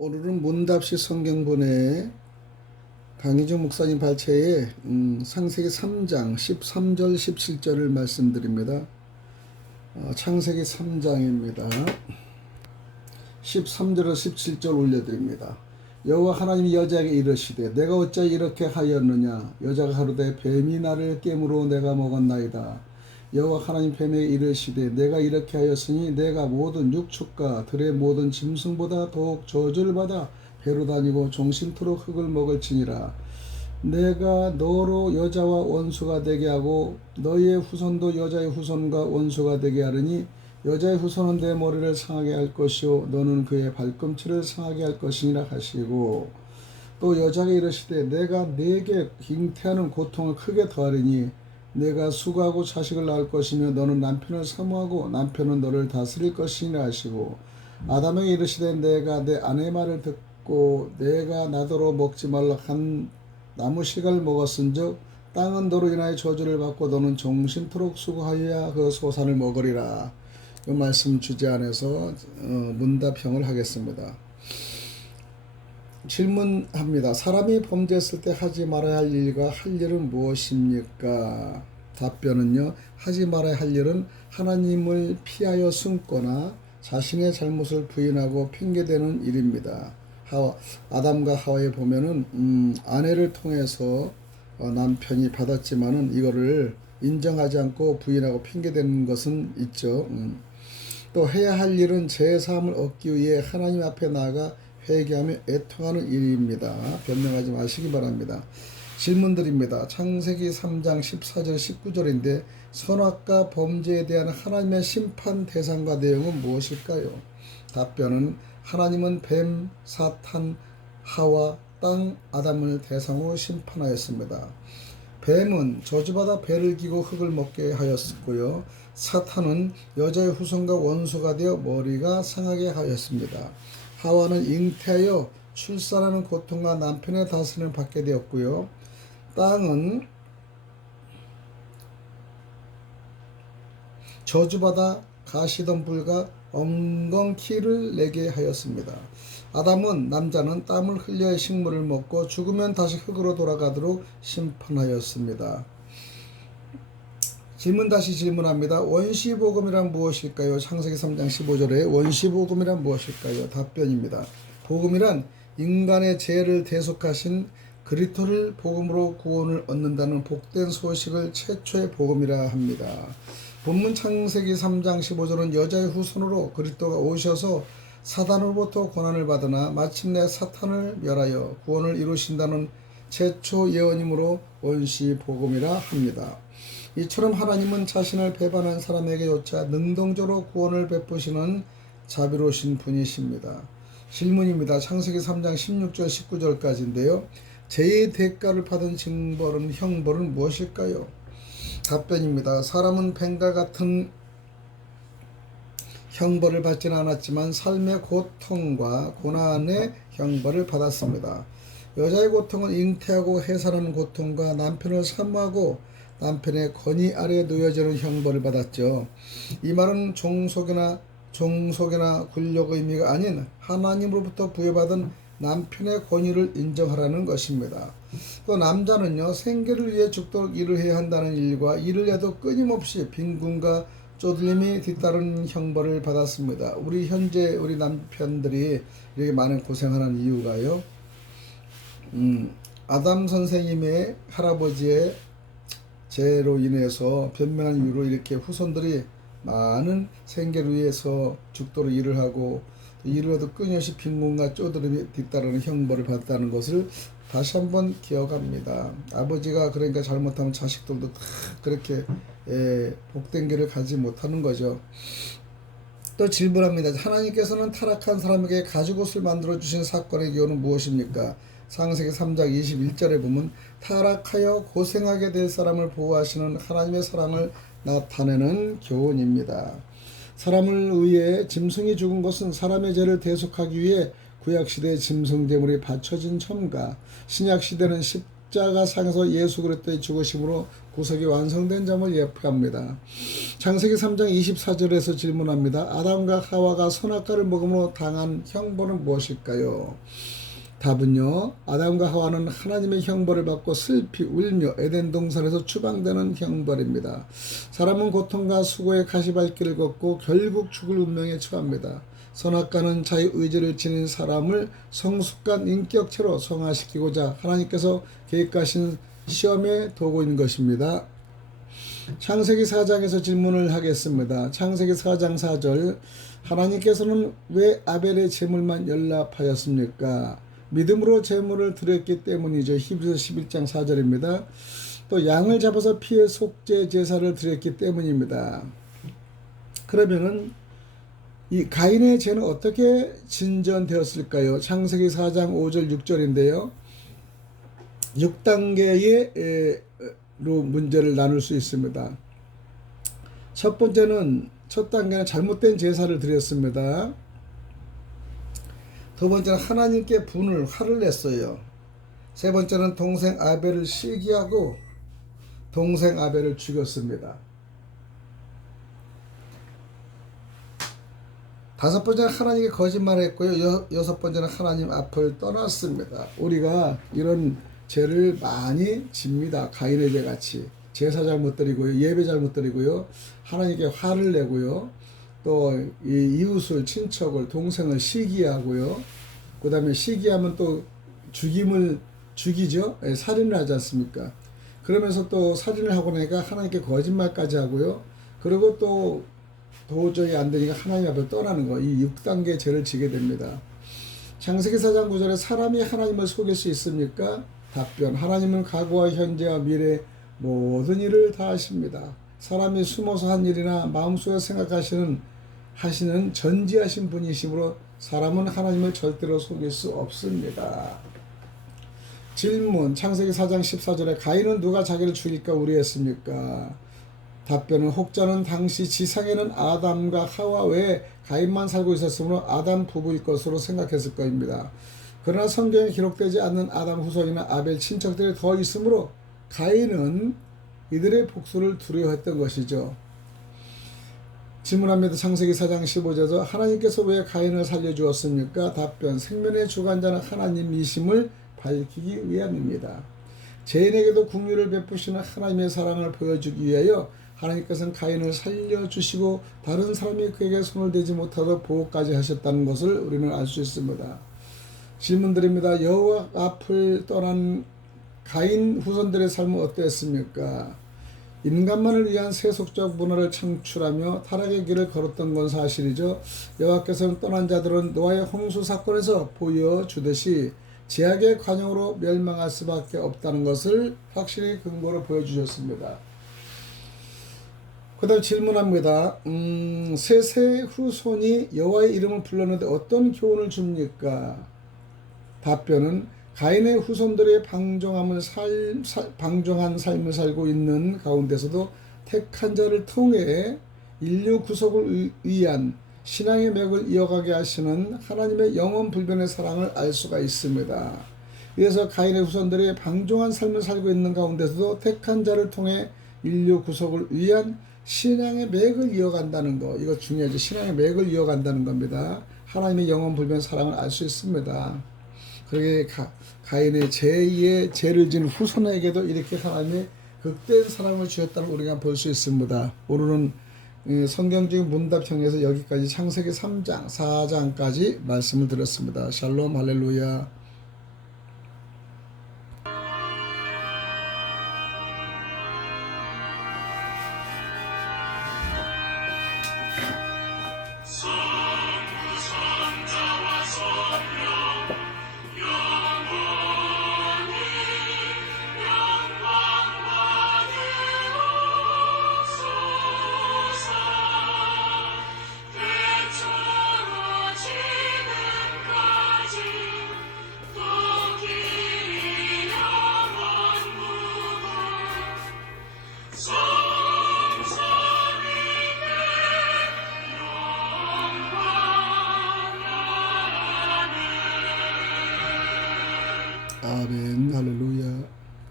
오늘은 문답시 성경본의 강희중 목사님 발췌의 창세기 3장 13절 17절을 말씀드립니다. 창세기 3장입니다. 13절에서 17절 올려드립니다. 여호와 하나님이 여자에게 이르시되 내가 어찌 이렇게 하였느냐. 여자가 가로되 뱀이 나를 깨므로 내가 먹었나이다. 여호와 하나님 뱀에게 이르시되 내가 이렇게 하였으니 내가 모든 육축과 들의 모든 짐승보다 더욱 저주를 받아 배로 다니고 종신토록 흙을 먹을지니라. 내가 너로 여자와 원수가 되게 하고 너희의 후손도 여자의 후손과 원수가 되게 하리니 여자의 후손은 내 머리를 상하게 할 것이요 너는 그의 발꿈치를 상하게 할 것이니라 하시고, 또 여자가 이르시되 내가 네게 잉태하는 고통을 크게 더하리니 내가 수고하고 자식을 낳을 것이며 너는 남편을 사모하고 남편은 너를 다스릴 것이니라 하시고, 아담에게 이르시되 내가 내 아내의 말을 듣고 내가 나더러 먹지 말라 한 나무 씨가를 먹었은즉 땅은 너로 인하여 저주를 받고 너는 종신토록 수고하여야 그 소산을 먹으리라. 이 말씀 주제 안에서 문답형을 하겠습니다. 질문합니다. 사람이 범죄했을 때 하지 말아야 할 일과 할 일은 무엇입니까? 답변은요, 하지 말아야 할 일은 하나님을 피하여 숨거나 자신의 잘못을 부인하고 핑계대는 일입니다. 아담과 하와에 보면은 아내를 통해서 남편이 받았지만은 이거를 인정하지 않고 부인하고 핑계대는 것은 있죠. 또 해야 할 일은 제사함을 얻기 위해 하나님 앞에 나아가 회개하며 애통하는 일입니다. 변명하지 마시기 바랍니다. 질문드립니다. 창세기 3장 14절 19절인데 선악과 범죄에 대한 하나님의 심판 대상과 내용은 무엇일까요? 답변은 하나님은 뱀, 사탄, 하와, 땅, 아담을 대상으로 심판하였습니다. 뱀은 저주받아 배를 기고 흙을 먹게 하였고요. 사탄은 여자의 후손과 원수가 되어 머리가 상하게 하였습니다. 하와는 잉태하여 출산하는 고통과 남편의 다스림을 받게 되었고요. 땅은 저주받아 가시덤불과 엉겅퀴를 내게 하였습니다. 아담은 남자는 땀을 흘려 식물을 먹고 죽으면 다시 흙으로 돌아가도록 심판하였습니다. 다시 질문합니다. 원시복음이란 무엇일까요? 창세기 3장 15절에 원시복음이란 무엇일까요? 답변입니다. 복음이란 인간의 죄를 대속하신 그리스도를 복음으로 구원을 얻는다는 복된 소식을 최초의 복음이라 합니다. 본문 창세기 3장 15절은 여자의 후손으로 그리스도가 오셔서 사단으로부터 고난을 받으나 마침내 사탄을 멸하여 구원을 이루신다는 최초 예언이므로 원시복음이라 합니다. 이처럼 하나님은 자신을 배반한 사람에게조차 능동적으로 구원을 베푸시는 자비로우신 분이십니다. 질문입니다. 창세기 3장 16절 19절까지인데요. 죄의 대가를 받은 형벌은 무엇일까요? 답변입니다. 사람은 뱀과 같은 형벌을 받지는 않았지만 삶의 고통과 고난의 형벌을 받았습니다. 여자의 고통은 잉태하고 해산하는 고통과 남편을 사모하고 남편의 권위 아래 놓여지는 형벌을 받았죠. 이 말은 종속이나 권력의 의미가 아닌 하나님으로부터 부여받은 남편의 권위를 인정하라는 것입니다. 또 남자는요, 생계를 위해 죽도록 일을 해야 한다는 일과 일을 해도 끊임없이 빈곤과 쪼들림이 뒤따르는 형벌을 받았습니다. 우리 남편들이 이렇게 많은 고생하는 이유가요, 아담 선생님의 할아버지의 죄로 인해서 변명한 이유로 이렇게 후손들이 많은 생계를 위해서 죽도록 일을 하고 일을 해도 끊임없이 빈곤과 쪼드림이 뒤따르는 형벌을 받았다는 것을 다시 한번 기억합니다. 아버지가 그러니까 잘못하면 자식들도 다 그렇게 복된 길을 가지 못하는 거죠. 또 질문합니다. 하나님께서는 타락한 사람에게 가죽옷을 만들어 주신 사건의 기호는 무엇입니까? 창세기 3장 21절에 보면 타락하여 고생하게 될 사람을 보호하시는 하나님의 사랑을 나타내는 교훈입니다. 사람을 위해 짐승이 죽은 것은 사람의 죄를 대속하기 위해 구약시대의 짐승제물이 바쳐진 첨가, 신약시대는 십자가상에서 예수 그리스도의 죽으심으로 구석이 완성된 점을 예표합니다. 창세기 3장 24절에서 질문합니다. 아담과 하와가 선악과를 먹음으로 당한 형벌은 무엇일까요? 답은요, 아담과 하와는 하나님의 형벌을 받고 슬피 울며 에덴 동산에서 추방되는 형벌입니다. 사람은 고통과 수고의 가시밭길을 걷고 결국 죽을 운명에 처합니다. 선악과는 자유 의지를 지닌 사람을 성숙한 인격체로 성화시키고자 하나님께서 계획하신 시험의 도구인 것입니다. 창세기 4장에서 질문을 하겠습니다. 창세기 4장 4절, 하나님께서는 왜 아벨의 제물만 연락하였습니까? 믿음으로 제물을 드렸기 때문이죠. 히브리서 11장 4절입니다. 또 양을 잡아서 피의 속죄 제사를 드렸기 때문입니다. 그러면은 이 가인의 죄는 어떻게 진전되었을까요? 창세기 4장 5절 6절인데요. 6단계로 문제를 나눌 수 있습니다. 첫 단계는 잘못된 제사를 드렸습니다. 두 번째는 하나님께 화를 냈어요. 세 번째는 동생 아벨을 시기하고 동생 아벨을 죽였습니다. 다섯 번째는 하나님께 거짓말했고요. 여섯 번째는 하나님 앞을 떠났습니다. 우리가 이런 죄를 많이 집니다. 가인의 죄 같이 제사 잘못 드리고요, 예배 잘못 드리고요, 하나님께 화를 내고요, 또 이웃을, 친척을, 동생을 시기하고요. 그 다음에 시기하면 또 죽이죠. 살인을 하지 않습니까? 그러면서 또 살인을 하고 나니까 하나님께 거짓말까지 하고요. 그리고 또 도저히 안 되니까 하나님 앞을 떠나는 거, 이 6단계 죄를 지게 됩니다. 창세기 4장 9절에 사람이 하나님을 속일 수 있습니까? 답변, 하나님은 과거와 현재와 미래 모든 일을 다 아십니다. 사람이 숨어서 한 일이나 마음속에 생각하시는 전지하신 분이시므로 사람은 하나님을 절대로 속일 수 없습니다. 질문, 창세기 4장 14절에 가인은 누가 자기를 죽일까 우려했습니까? 답변은 혹자는 당시 지상에는 아담과 하와 외에 가인만 살고 있었으므로 아담 부부일 것으로 생각했을 것입니다. 그러나 성경에 기록되지 않는 아담 후손이나 아벨 친척들이 더 있으므로 가인은 이들의 복수를 두려워했던 것이죠. 질문합니다. 창세기 4장 15절에서 하나님께서 왜 가인을 살려주었습니까? 답변, 생명의 주관자는 하나님이심을 밝히기 위함입니다. 죄인에게도 긍휼을 베푸시는 하나님의 사랑을 보여주기 위하여 하나님께서는 가인을 살려주시고 다른 사람이 그에게 손을 대지 못하도록 보호까지 하셨다는 것을 우리는 알 수 있습니다. 질문드립니다. 여호와 앞을 떠난 가인 후손들의 삶은 어땠습니까? 인간만을 위한 세속적 문화를 창출하며 타락의 길을 걸었던 건 사실이죠. 여호와께서는 떠난 자들은 노아의 홍수 사건에서 보여주듯이 제약의 관용으로 멸망할 수밖에 없다는 것을 확실히 근거로 보여주셨습니다. 그 다음 질문합니다. 셋의 후손이 여호와의 이름을 불렀는데 어떤 교훈을 줍니까? 답변은 가인의 후손들의 방종한 삶을 살고 있는 가운데서도 택한 자를 통해 인류 구속을 위한 신앙의 맥을 이어가게 하시는 하나님의 영원불변의 사랑을 알 수가 있습니다. 그래서 가인의 후손들의 방종한 삶을 살고 있는 가운데서도 택한 자를 통해 인류 구속을 위한 신앙의 맥을 이어간다는 거, 이거 중요하죠. 신앙의 맥을 이어간다는 겁니다. 하나님의 영원불변 사랑을 알 수 있습니다. 그러게 가인의 제2의 죄를 지은 후손에게도 이렇게 하나님의 극대한 사랑을 주셨다는 우리가 볼 수 있습니다. 오늘은 성경적인 문답형에서 여기까지 창세기 3장, 4장까지 말씀을 드렸습니다. 샬롬, 할렐루야. 아멘.